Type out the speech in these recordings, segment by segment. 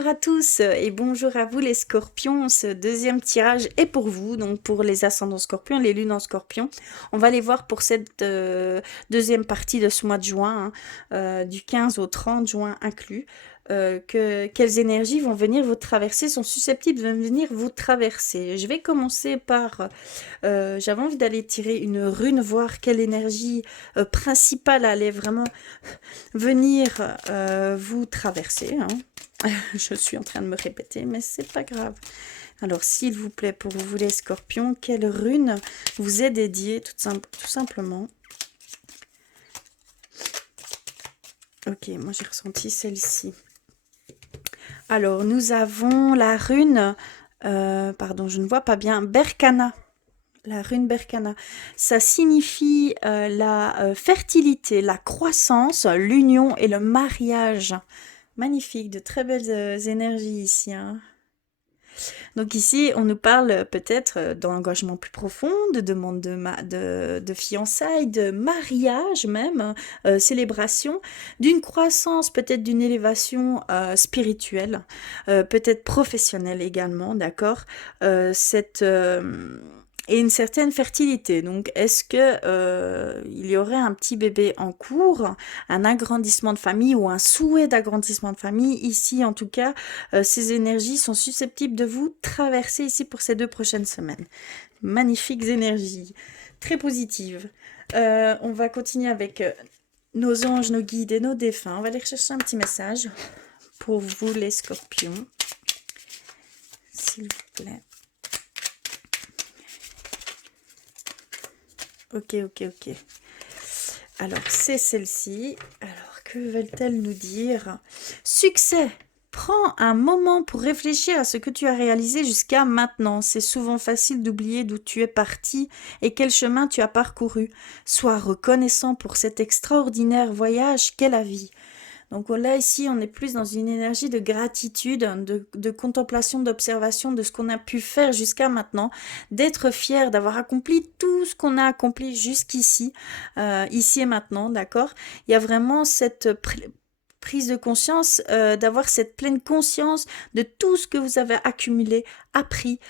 Bonjour à tous et bonjour à vous les scorpions. Ce deuxième tirage est pour vous, donc pour les ascendants scorpions, les lunes en scorpion. On va les voir pour cette deuxième partie de ce mois de juin, hein, du 15 au 30 juin inclus. Quelles énergies vont venir vous traverser, sont susceptibles de venir vous traverser. Je vais commencer par, j'avais envie d'aller tirer une rune, voir quelle énergie principale allait vraiment venir vous traverser, hein. Je suis en train de me répéter, mais c'est pas grave. Alors, s'il vous plaît, pour vous les scorpions, quelle rune vous est dédiée, tout simplement? Ok, moi j'ai ressenti celle-ci. Alors, nous avons la rune, pardon, je ne vois pas bien, Berkana. La rune Berkana, ça signifie la fertilité, la croissance, l'union et le mariage. Magnifique, de très belles énergies ici, hein. Donc ici, on nous parle peut-être d'engagement plus profond, de demande de fiançailles, de mariage même, célébration, d'une croissance, peut-être d'une élévation spirituelle, peut-être professionnelle également, d'accord. Cette et une certaine fertilité. Donc, est-ce que il y aurait un petit bébé en cours, un agrandissement de famille ou un souhait d'agrandissement de famille? Ici, en tout cas, ces énergies sont susceptibles de vous traverser ici pour ces 2 prochaines semaines. Magnifiques énergies, très positives. On va continuer avec nos anges, nos guides et nos défunts. On va aller chercher un petit message pour vous les scorpions, s'il vous plaît. Ok. Alors, c'est celle-ci. Alors, que veulent-elles nous dire? Succès! Prends un moment pour réfléchir à ce que tu as réalisé jusqu'à maintenant. C'est souvent facile d'oublier d'où tu es parti et quel chemin tu as parcouru. Sois reconnaissant pour cet extraordinaire voyage qu'est la vie. Donc là, ici, on est plus dans une énergie de gratitude, de contemplation, d'observation de ce qu'on a pu faire jusqu'à maintenant, d'être fier d'avoir accompli tout ce qu'on a accompli jusqu'ici, ici et maintenant, d'accord? Il y a vraiment cette prise de conscience, d'avoir cette pleine conscience de tout ce que vous avez accumulé, appris,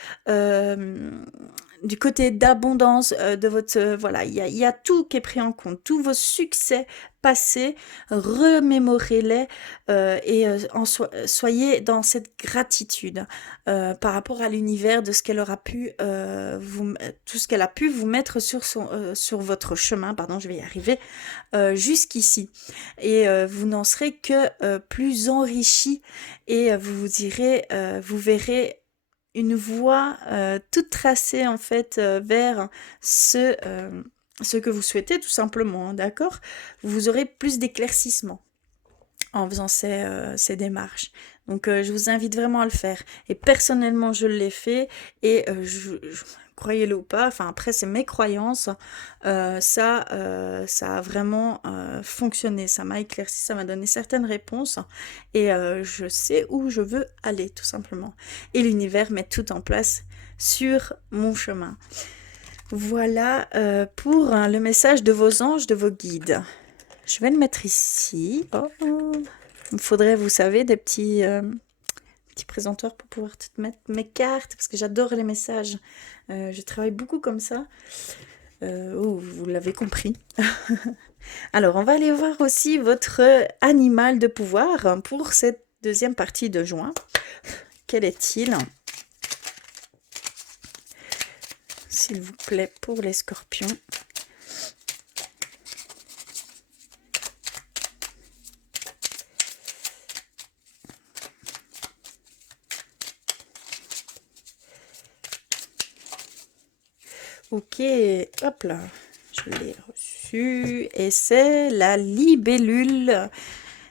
du côté d'abondance de votre... voilà, il y a tout qui est pris en compte, tous vos succès passés, remémorez-les soyez dans cette gratitude par rapport à l'univers de ce qu'elle aura pu tout ce qu'elle a pu vous mettre sur votre chemin, pardon, je vais y arriver, jusqu'ici. Et vous n'en serez que plus enrichi et vous verrez une voie toute tracée en fait vers ce que vous souhaitez tout simplement, hein, d'accord? Vous aurez plus d'éclaircissement en faisant ces démarches. Donc je vous invite vraiment à le faire. Et personnellement, je l'ai fait et croyez-le ou pas, enfin après c'est mes croyances, ça a vraiment fonctionné, ça m'a éclairci, ça m'a donné certaines réponses et je sais où je veux aller tout simplement. Et l'univers met tout en place sur mon chemin. Voilà pour le message de vos anges, de vos guides. Je vais le mettre ici. Oh, il me faudrait, vous savez, des petits présenteurs pour pouvoir tout mettre mes cartes, parce que j'adore les messages. Je travaille beaucoup comme ça. Vous l'avez compris. Alors, on va aller voir aussi votre animal de pouvoir pour cette deuxième partie de juin. Quel est-il? S'il vous plaît, pour les scorpions. Ok, hop là, je l'ai reçu et c'est la libellule.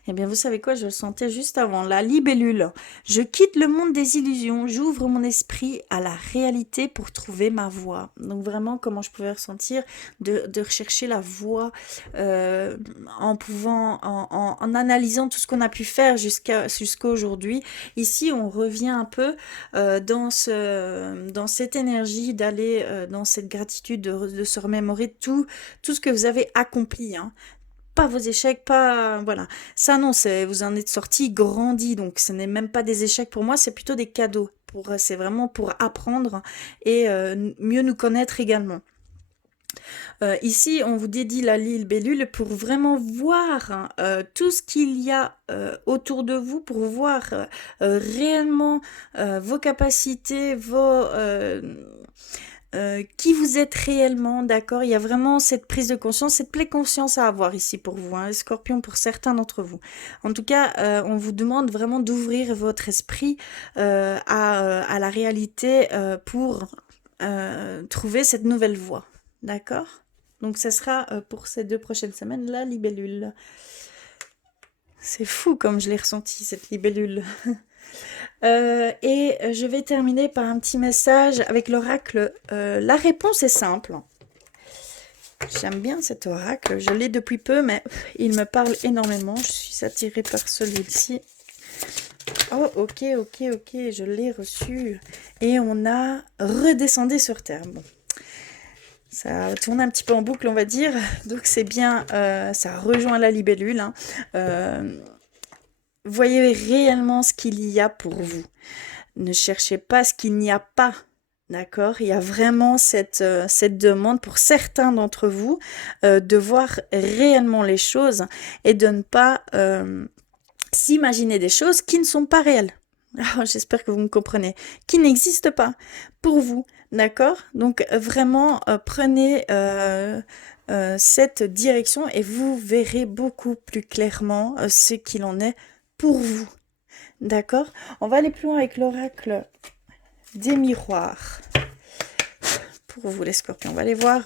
Eh bien, vous savez quoi, je le sentais juste avant. La libellule. Je quitte le monde des illusions, j'ouvre mon esprit à la réalité pour trouver ma voie. Donc vraiment, comment je pouvais ressentir de rechercher la voie en analysant tout ce qu'on a pu faire jusqu'à aujourd'hui. Ici, on revient un peu dans cette énergie d'aller dans cette gratitude, de se remémorer tout ce que vous avez accompli, hein. pas vos échecs, pas voilà. Ça non, c'est vous en êtes sorti grandi, donc ce n'est même pas des échecs pour moi, c'est plutôt des cadeaux. C'est vraiment pour apprendre et mieux nous connaître également. Ici, on vous dédie la libellule pour vraiment voir tout ce qu'il y a autour de vous, pour voir réellement vos capacités, qui vous êtes réellement, d'accord? Il y a vraiment cette prise de conscience, cette pleine conscience à avoir ici pour vous, hein, Scorpion, pour certains d'entre vous. En tout cas, on vous demande vraiment d'ouvrir votre esprit à la réalité pour trouver cette nouvelle voie, d'accord? Donc, ça sera pour ces 2 prochaines semaines, la libellule. C'est fou comme je l'ai ressenti, cette libellule. Et je vais terminer par un petit message avec l'oracle. La réponse est simple. J'aime bien cet oracle. Je l'ai depuis peu, mais il me parle énormément. Je suis attirée par celui-ci. Oh, ok, je l'ai reçu. Et on a redescendu sur Terre. Bon. Ça tourne un petit peu en boucle, on va dire. Donc c'est bien, ça rejoint la libellule. Hein. Voyez réellement ce qu'il y a pour vous. Ne cherchez pas ce qu'il n'y a pas. D'accord? Il y a vraiment cette demande pour certains d'entre vous de voir réellement les choses et de ne pas s'imaginer des choses qui ne sont pas réelles. Oh, j'espère que vous me comprenez. Qui n'existent pas pour vous. D'accord? Donc vraiment, prenez cette direction et vous verrez beaucoup plus clairement ce qu'il en est pour vous. D'accord? On va aller plus loin avec l'oracle des miroirs. Pour vous les scorpions, on va aller voir.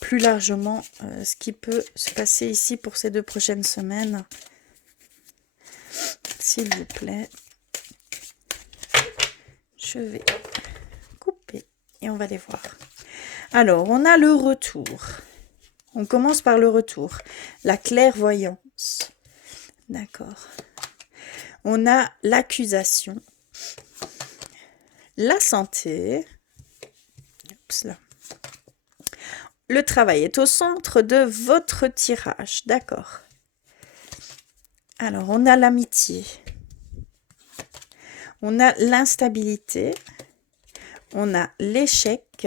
Plus largement ce qui peut se passer ici pour ces 2 prochaines semaines. S'il vous plaît. Je vais couper et on va les voir. Alors, on a le retour. On commence par le retour. La clairvoyance. D'accord. On a l'accusation. La santé. Oups, là. Le travail est au centre de votre tirage. D'accord. Alors, on a l'amitié. On a l'instabilité. On a l'échec.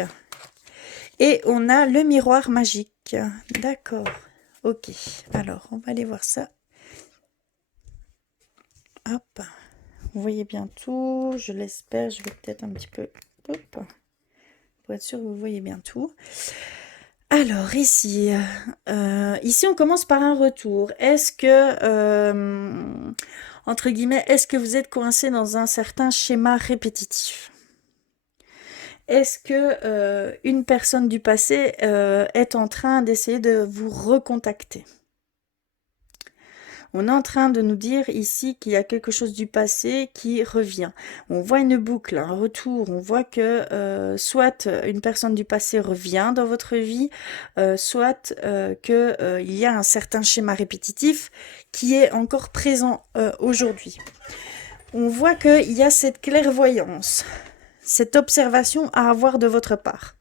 Et on a le miroir magique. D'accord. Ok. Alors, on va aller voir ça. Hop. Vous voyez bien tout. Je l'espère. Je vais peut-être un petit peu... Hop. Pour être sûr que vous voyez bien tout. Alors, ici, on commence par un retour. Est-ce que, entre guillemets, est-ce que vous êtes coincé dans un certain schéma répétitif? Est-ce que une personne du passé est en train d'essayer de vous recontacter? On est en train de nous dire ici qu'il y a quelque chose du passé qui revient. On voit une boucle, un retour. On voit que soit une personne du passé revient dans votre vie, soit qu'il y a un certain schéma répétitif qui est encore présent aujourd'hui. On voit qu'il y a cette clairvoyance, cette observation à avoir de votre part.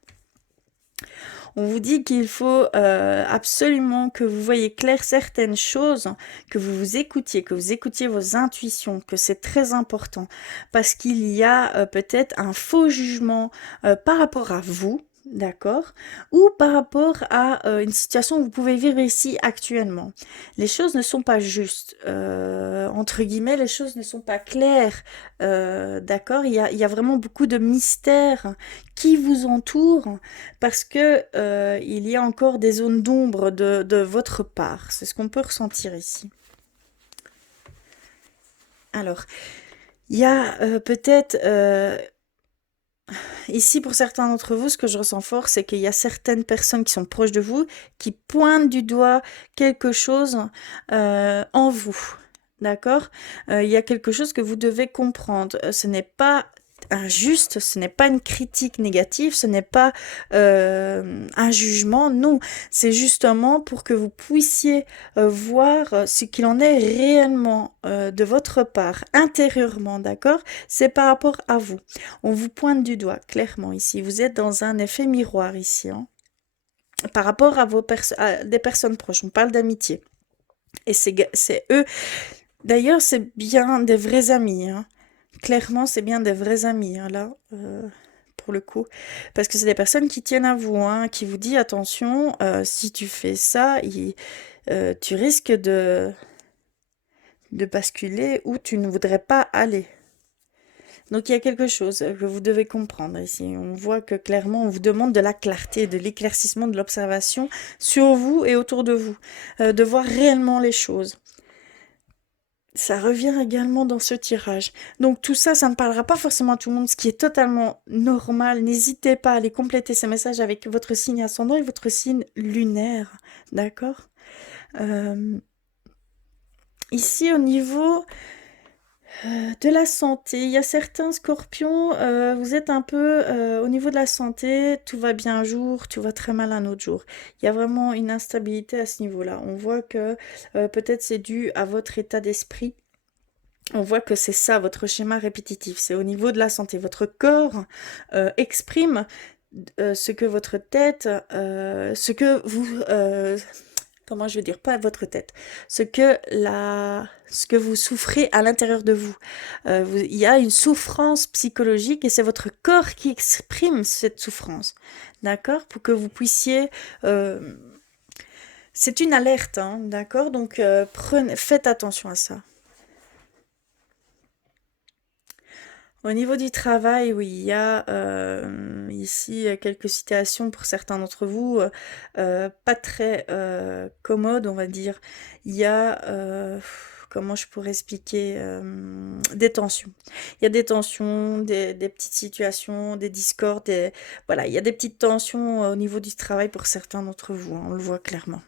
On vous dit qu'il faut absolument que vous voyez clair certaines choses, que vous écoutiez vos intuitions, que c'est très important, parce qu'il y a peut-être un faux jugement par rapport à vous, d'accord, ou par rapport à une situation que vous pouvez vivre ici actuellement. Les choses ne sont pas justes, entre guillemets, les choses ne sont pas claires, d'accord, il y a vraiment beaucoup de mystères qui vous entourent parce que il y a encore des zones d'ombre de votre part. C'est ce qu'on peut ressentir ici. Alors, il y a peut-être... ici, pour certains d'entre vous, ce que je ressens fort, c'est qu'il y a certaines personnes qui sont proches de vous qui pointent du doigt quelque chose en vous. D'accord? Il y a quelque chose que vous devez comprendre. Ce n'est pas injuste, ce n'est pas une critique négative, ce n'est pas un jugement, non. C'est justement pour que vous puissiez voir ce qu'il en est réellement de votre part, intérieurement, d'accord? C'est par rapport à vous. On vous pointe du doigt, clairement, ici. Vous êtes dans un effet miroir, ici, hein. Par rapport à à des personnes proches, on parle d'amitié. Et c'est eux, d'ailleurs, c'est bien des vrais amis, hein. Clairement, c'est bien des vrais amis, hein, là, pour le coup. Parce que c'est des personnes qui tiennent à vous, hein, qui vous disent, attention, si tu fais ça, tu risques de basculer où tu ne voudrais pas aller. Donc il y a quelque chose que vous devez comprendre ici. On voit que clairement, on vous demande de la clarté, de l'éclaircissement, de l'observation sur vous et autour de vous, de voir réellement les choses. Ça revient également dans ce tirage. Donc tout ça, ça ne parlera pas forcément à tout le monde, ce qui est totalement normal. N'hésitez pas à aller compléter ces messages avec votre signe ascendant et votre signe lunaire. D'accord? Ici, au niveau de la santé, il y a certains scorpions, vous êtes un peu au niveau de la santé, tout va bien un jour, tout va très mal un autre jour. Il y a vraiment une instabilité à ce niveau-là. On voit que peut-être c'est dû à votre état d'esprit. On voit que c'est ça, votre schéma répétitif. C'est au niveau de la santé. Votre corps exprime ce que votre tête, ce que vous... comment je veux dire, pas votre tête, ce que vous souffrez à l'intérieur de vous. Il y a une souffrance psychologique et c'est votre corps qui exprime cette souffrance, d'accord? Pour que vous puissiez... c'est une alerte, hein, d'accord? Donc faites attention à ça. Au niveau du travail, oui, il y a ici quelques citations pour certains d'entre vous, pas très commodes, on va dire. Il y a, comment je pourrais expliquer, des tensions. Il y a des tensions, des petites situations, des discordes, voilà, il y a des petites tensions au niveau du travail pour certains d'entre vous, hein, on le voit clairement.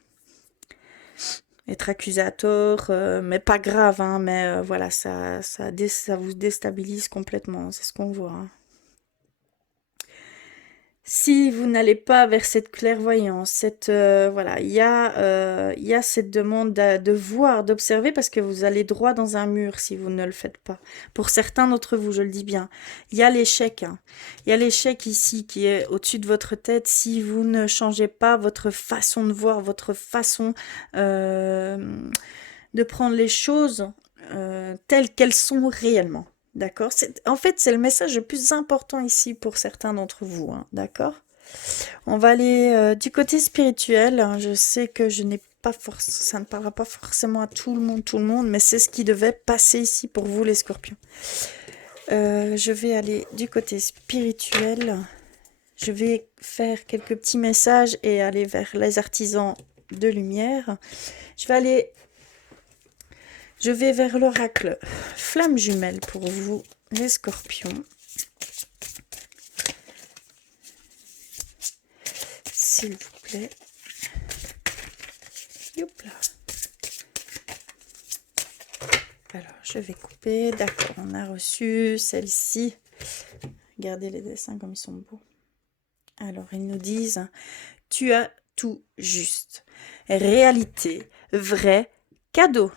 Être accusé à tort, mais pas grave, hein, mais voilà, ça vous déstabilise complètement, c'est ce qu'on voit, hein. Si vous n'allez pas vers cette clairvoyance, voilà, il y a cette demande de voir, d'observer, parce que vous allez droit dans un mur si vous ne le faites pas. Pour certains d'entre vous, je le dis bien, il y a l'échec, hein. Il y a l'échec ici qui est au-dessus de votre tête si vous ne changez pas votre façon de voir, votre façon de prendre les choses telles qu'elles sont réellement. D'accord? En fait, c'est le message le plus important ici pour certains d'entre vous, hein, d'accord? On va aller du côté spirituel, hein. Je sais que je n'ai pas ça ne parlera pas forcément à tout le monde, mais c'est ce qui devait passer ici pour vous, les scorpions. Je vais aller du côté spirituel. Je vais faire quelques petits messages et aller vers les artisans de lumière. Je vais vers l'oracle flamme jumelle pour vous, les scorpions. S'il vous plaît. Youp là. Alors, je vais couper. D'accord, on a reçu celle-ci. Regardez les dessins comme ils sont beaux. Alors, ils nous disent, tu as tout juste. Réalité, vrai, cadeau.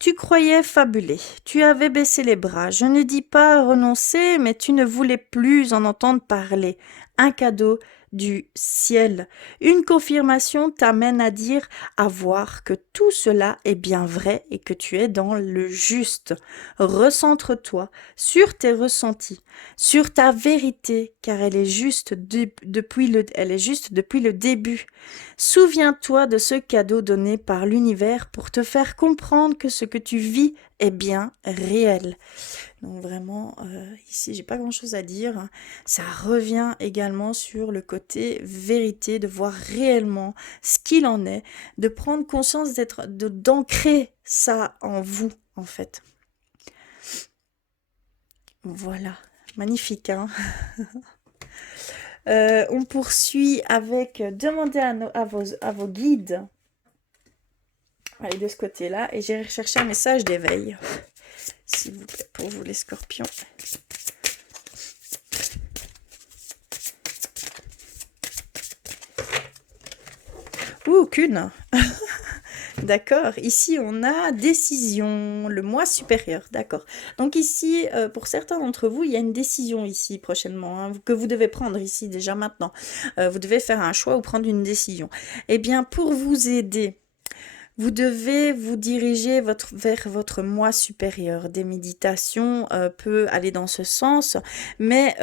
Tu croyais fabuler, tu avais baissé les bras, je ne dis pas renoncer, mais tu ne voulais plus en entendre parler. Un cadeau du ciel. Une confirmation t'amène à dire, à voir que tout cela est bien vrai et que tu es dans le juste. Recentre-toi sur tes ressentis, sur ta vérité, car elle est juste depuis le début. Souviens-toi de ce cadeau donné par l'univers pour te faire comprendre que ce que tu vis est bien réel. Donc vraiment, ici, j'ai pas grand-chose à dire. Ça revient également sur le côté vérité, de voir réellement ce qu'il en est, de prendre conscience d'ancrer ça en vous, en fait. Voilà, magnifique, hein. On poursuit avec demander à vos guides. Allez, de ce côté-là. Et j'ai recherché un message d'éveil. S'il vous plaît, pour vous les scorpions. Aucune. D'accord. Ici, on a décision, le moi supérieur. D'accord. Donc ici, pour certains d'entre vous, il y a une décision ici prochainement, hein, que vous devez prendre ici déjà maintenant. Vous devez faire un choix ou prendre une décision. Eh bien, pour vous aider, vous devez vous diriger vers votre moi supérieur. Des méditations peut aller dans ce sens, mais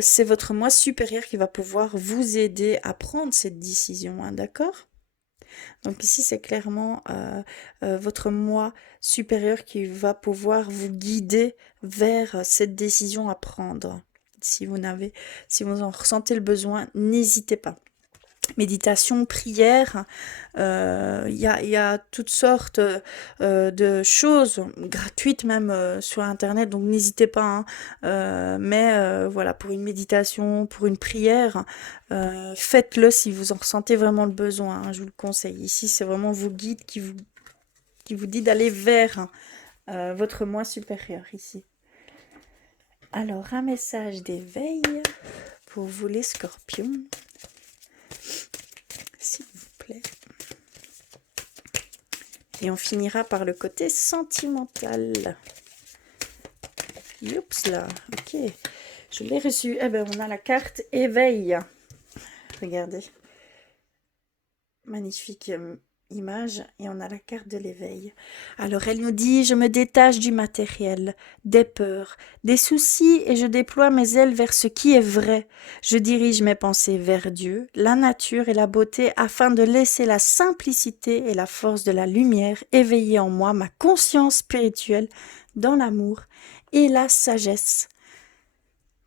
c'est votre moi supérieur qui va pouvoir vous aider à prendre cette décision, hein, d'accord? Donc ici, c'est clairement votre moi supérieur qui va pouvoir vous guider vers cette décision à prendre. Si vous en ressentez le besoin, n'hésitez pas. Méditation, prière, y a toutes sortes de choses gratuites même sur internet, donc n'hésitez pas, hein. Mais voilà, pour une méditation, pour une prière, faites-le si vous en ressentez vraiment le besoin, hein, je vous le conseille. Ici, c'est vraiment vos guides qui vous dit d'aller vers votre moi supérieur ici. Alors, un message d'éveil pour vous les scorpions, s'il vous plaît. Et on finira par le côté sentimental. Youps là, ok. Je l'ai reçu. Eh ben, on a la carte éveil. Regardez. Magnifique image. Et on a la carte de l'éveil. Alors, elle nous dit, je me détache du matériel, des peurs, des soucis et je déploie mes ailes vers ce qui est vrai. Je dirige mes pensées vers Dieu, la nature et la beauté afin de laisser la simplicité et la force de la lumière éveiller en moi ma conscience spirituelle dans l'amour et la sagesse.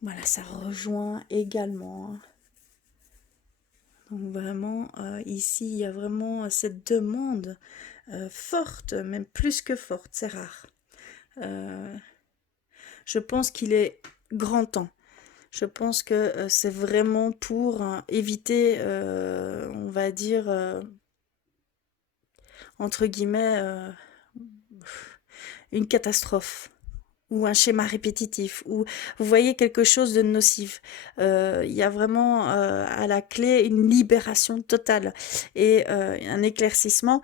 Voilà, ça rejoint également. Donc vraiment, ici, il y a vraiment cette demande forte, même plus que forte, c'est rare. Je pense qu'il est grand temps. Je pense que c'est vraiment pour éviter, on va dire, entre guillemets, une catastrophe ou un schéma répétitif, ou vous voyez quelque chose de nocif. Il y a vraiment à la clé une libération totale et un éclaircissement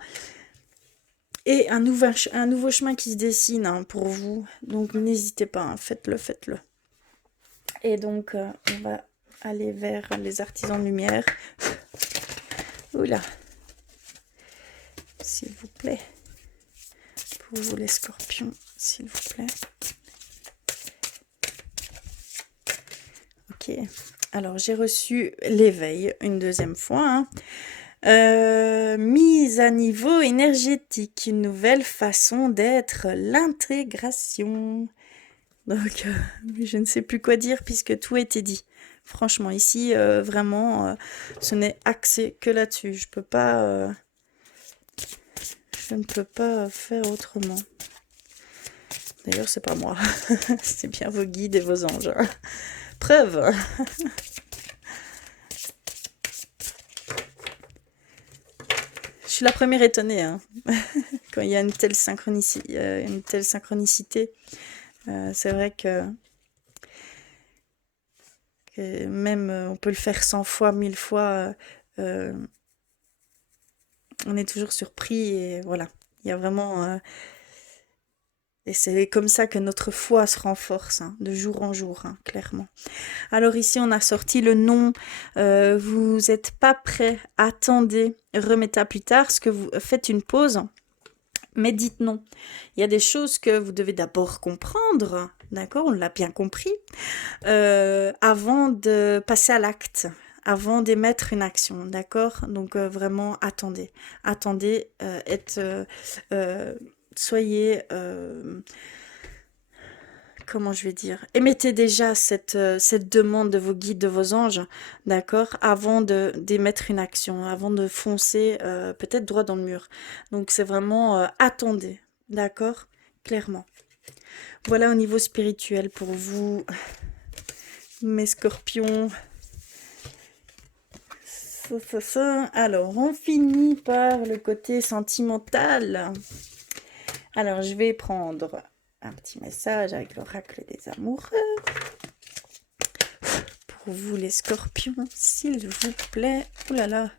et un nouveau chemin qui se dessine, hein, pour vous. Donc n'hésitez pas, hein, faites-le, faites-le. Et donc on va aller vers les artisans de lumière. Oula, s'il vous plaît, pour vous les scorpions, s'il vous plaît. Ok, alors j'ai reçu l'éveil une deuxième fois, hein. Mise à niveau énergétique, une nouvelle façon d'être, l'intégration. Donc je ne sais plus quoi dire puisque tout a été dit. Franchement, ici, vraiment, ce n'est axé que là-dessus. Je ne peux pas faire autrement. D'ailleurs, c'est pas moi. C'est bien vos guides et vos anges. Preuve. Je suis la première étonnée, hein. Quand il y a une telle synchronicité. C'est vrai que même on peut le faire 100 fois, 1000 fois. On est toujours surpris et voilà. Il y a vraiment... et c'est comme ça que notre foi se renforce, hein, de jour en jour, hein, clairement. Alors ici, on a sorti le non. Vous n'êtes pas prêt, attendez, remettez à plus tard. Ce que vous faites une pause, mais dites non. Il y a des choses que vous devez d'abord comprendre, d'accord, on l'a bien compris, avant de passer à l'acte, avant d'émettre une action, d'accord. Donc vraiment, attendez, soyez... comment je vais dire, émettez déjà cette demande de vos guides, de vos anges, d'accord, avant d'émettre une action, avant de foncer peut-être droit dans le mur. Donc c'est vraiment attendez, d'accord, clairement. Voilà au niveau spirituel pour vous, mes scorpions. Alors, on finit par le côté sentimental. Alors, je vais prendre un petit message avec l'oracle des amoureux. Pour vous les scorpions, s'il vous plaît. Ouh là là,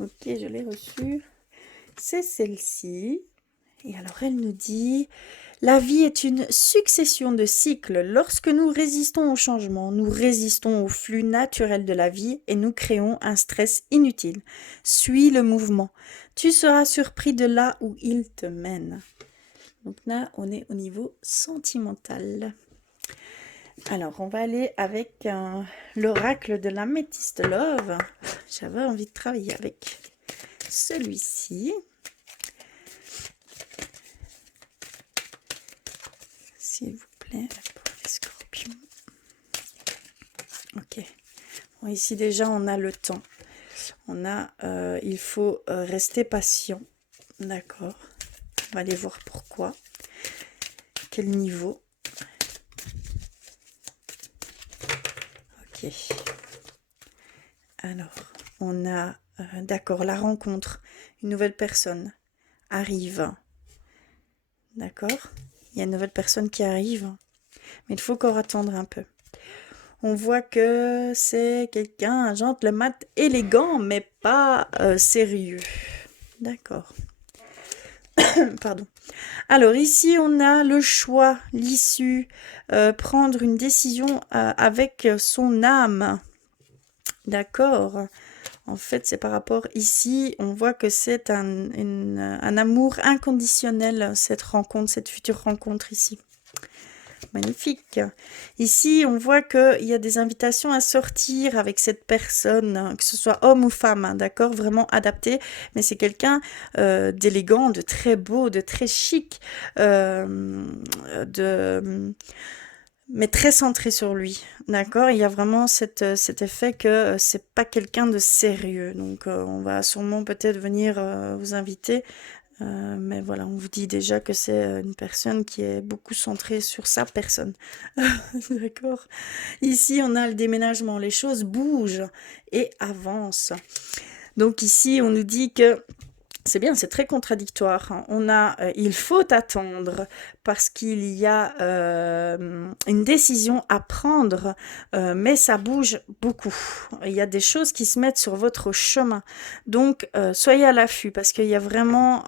Ok, je l'ai reçue. C'est celle-ci. Et alors, elle nous dit: la vie est une succession de cycles. Lorsque nous résistons au changement, nous résistons au flux naturel de la vie et nous créons un stress inutile. Suis le mouvement. Tu seras surpris de là où il te mène. Donc là, on est au niveau sentimental. Alors, on va aller avec l'oracle de l'améthyste love. J'avais envie de travailler avec celui-ci. S'il vous plaît, pour les scorpions. Ok. Bon, ici, déjà, on a le temps. Il faut rester patient. D'accord. On va aller voir pourquoi. Quel niveau. Ok. Alors, on a, d'accord, la rencontre. Une nouvelle personne arrive. D'accord. Il y a une nouvelle personne qui arrive. Mais il faut encore attendre un peu. On voit que c'est quelqu'un, un gentleman élégant, mais pas sérieux. D'accord. Pardon. Alors ici, on a le choix, l'issue, prendre une décision avec son âme. D'accord. En fait, c'est par rapport ici, on voit que c'est un amour inconditionnel, cette rencontre, cette future rencontre ici. Magnifique. Ici, on voit qu'il y a des invitations à sortir avec cette personne, que ce soit homme ou femme, hein, d'accord, vraiment adapté. Mais c'est quelqu'un d'élégant, de très beau, de très chic, mais très centré sur lui, d'accord. Il y a vraiment cet effet que c'est pas quelqu'un de sérieux. Donc, on va sûrement peut-être venir vous inviter. Mais voilà, on vous dit déjà que c'est une personne qui est beaucoup centrée sur sa personne. D'accord. Ici, on a le déménagement. Les choses bougent et avancent. Donc ici, on nous dit que c'est bien, c'est très contradictoire, hein. On a, il faut attendre parce qu'il y a une décision à prendre, mais ça bouge beaucoup. Il y a des choses qui se mettent sur votre chemin. Donc, soyez à l'affût parce qu'il y a vraiment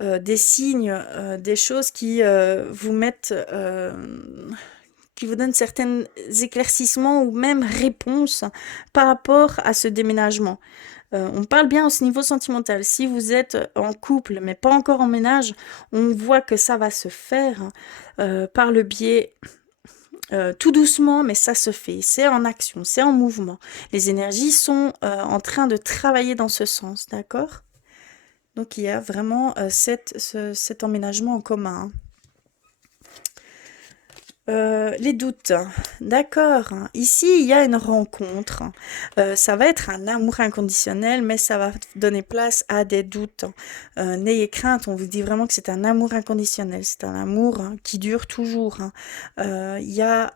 des signes, des choses qui vous mettent, qui vous donnent certains éclaircissements ou même réponses par rapport à ce déménagement. On parle bien au niveau sentimental. Si vous êtes en couple, mais pas encore en ménage, on voit que ça va se faire par le biais, tout doucement, mais ça se fait. C'est en action, c'est en mouvement. Les énergies sont en train de travailler dans ce sens, d'accord? Donc il y a vraiment cet emménagement en commun, hein. Les doutes, d'accord. Ici, il y a une rencontre. Ça va être un amour inconditionnel, mais ça va donner place à des doutes. N'ayez crainte, on vous dit vraiment que c'est un amour inconditionnel. C'est un amour qui dure toujours, hein. Il y a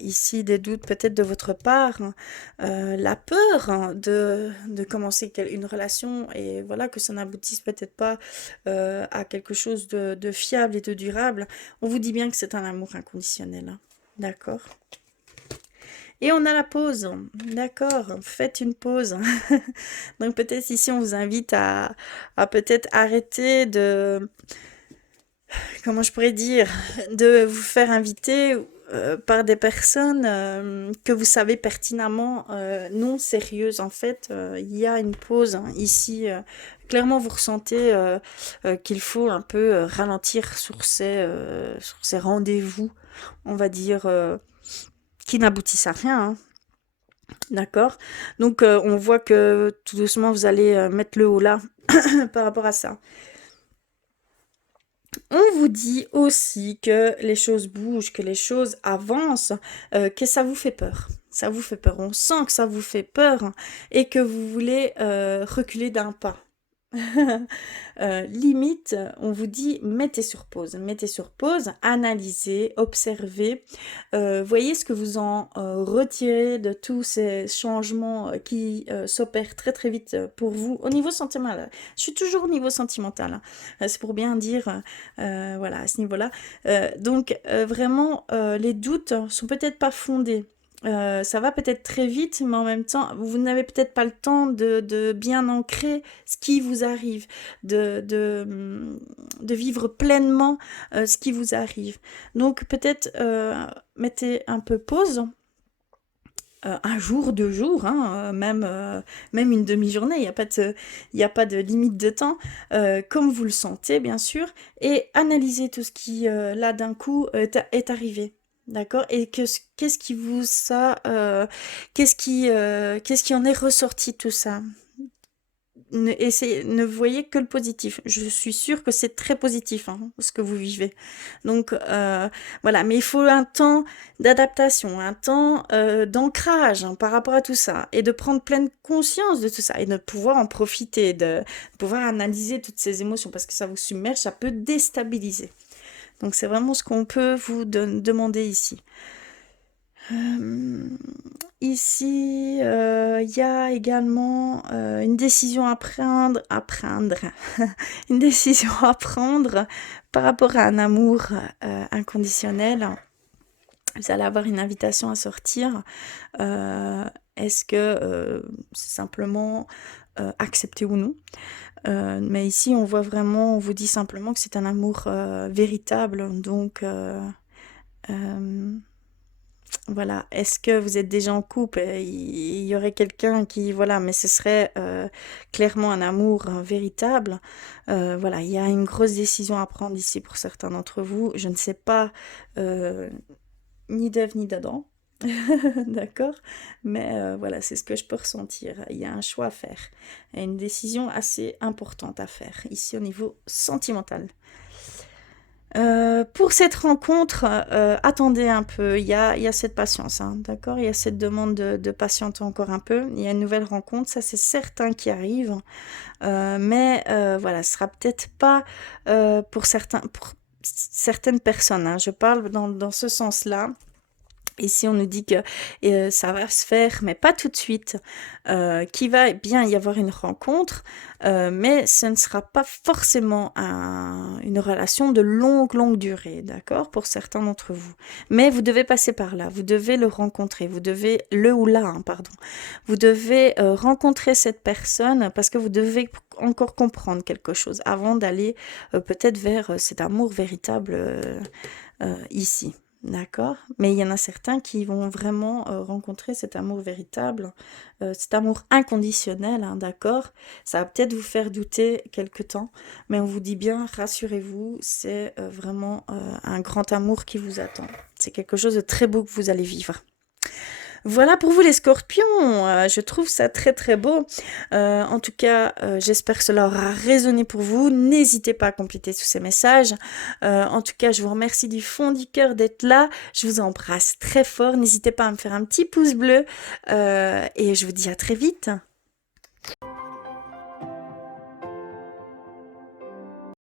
ici des doutes peut-être de votre part, hein. La peur, hein, de commencer une relation et voilà que ça n'aboutisse peut-être pas à quelque chose de fiable et de durable. On vous dit bien que c'est un amour inconditionnel, hein. D'accord. Et on a la pause. D'accord. Faites une pause. Donc peut-être ici on vous invite à peut-être arrêter de, comment je pourrais dire, de vous faire inviter par des personnes que vous savez pertinemment non sérieuses. En fait, il y a une pause, hein, ici. Clairement, vous ressentez qu'il faut un peu ralentir sur ces rendez-vous, on va dire, qui n'aboutissent à rien, hein. D'accord. Donc, on voit que tout doucement, vous allez mettre le haut là par rapport à ça. On vous dit aussi que les choses bougent, que les choses avancent, que ça vous fait peur. Ça vous fait peur. On sent que ça vous fait peur et que vous voulez reculer d'un pas. Limite, on vous dit mettez sur pause, analysez, observez, voyez ce que vous en retirez de tous ces changements qui s'opèrent très très vite pour vous au niveau sentimental. Je suis toujours au niveau sentimental, hein. C'est pour bien dire, voilà, à ce niveau-là. Donc vraiment, les doutes sont peut-être pas fondés. Ça va peut-être très vite, mais en même temps, vous n'avez peut-être pas le temps de bien ancrer ce qui vous arrive, de vivre pleinement ce qui vous arrive. Donc peut-être mettez un peu pause, un jour, 2 jours, hein, même une demi-journée, il y a pas de limite de temps, comme vous le sentez, bien sûr, et analysez tout ce qui, là, d'un coup, est arrivé. D'accord? Et qu'est-ce qui vous a, qu'est-ce qui en est ressorti de tout ça? Ne voyez que le positif. Je suis sûre que c'est très positif, hein, ce que vous vivez. Donc voilà, mais il faut un temps d'adaptation, un temps d'ancrage, hein, par rapport à tout ça, et de prendre pleine conscience de tout ça, et de pouvoir en profiter, de pouvoir analyser toutes ces émotions, parce que ça vous submerge, ça peut déstabiliser. Donc c'est vraiment ce qu'on peut vous demander ici. Euh, Ici, il y a également une décision à prendre, une décision à prendre par rapport à un amour inconditionnel. Vous allez avoir une invitation à sortir. Euh, Est-ce que c'est simplement accepter ou non? Mais ici, on voit vraiment, on vous dit simplement que c'est un amour véritable. Donc, euh, voilà, est-ce que vous êtes déjà en couple? Il y aurait quelqu'un qui, voilà, mais ce serait clairement un amour véritable. Voilà, il y a une grosse décision à prendre ici pour certains d'entre vous. Je ne sais pas euh, ni d'Ève ni d'Adam, d'accord? Mais voilà, c'est ce que je peux ressentir. Il y a un choix à faire, et une décision assez importante à faire ici au niveau sentimental. Pour cette rencontre, attendez un peu, il y a cette patience, hein, d'accord? Il y a cette demande de patienter encore un peu. Il y a une nouvelle rencontre, ça c'est certain qui arrive. Mais voilà, ce sera peut-être pas pour certaines personnes, hein. Je parle dans ce sens-là. Ici, on nous dit que ça va se faire, mais pas tout de suite, qu'il va bien y avoir une rencontre, mais ce ne sera pas forcément une relation de longue durée, d'accord, pour certains d'entre vous. Mais vous devez passer par là, vous devez le rencontrer, vous devez, le ou la, hein, pardon, vous devez rencontrer cette personne parce que vous devez encore comprendre quelque chose avant d'aller peut-être vers cet amour véritable ici. D'accord? Mais il y en a certains qui vont vraiment rencontrer cet amour véritable, cet amour inconditionnel, hein, d'accord? Ça va peut-être vous faire douter quelque temps, mais on vous dit bien, rassurez-vous, c'est vraiment un grand amour qui vous attend. C'est quelque chose de très beau que vous allez vivre. Voilà pour vous les scorpions, je trouve ça très beau. En tout cas, j'espère que cela aura résonné pour vous. N'hésitez pas à compléter tous ces messages. En tout cas, je vous remercie du fond du cœur d'être là. Je vous embrasse très fort. N'hésitez pas à me faire un petit pouce bleu et je vous dis à très vite.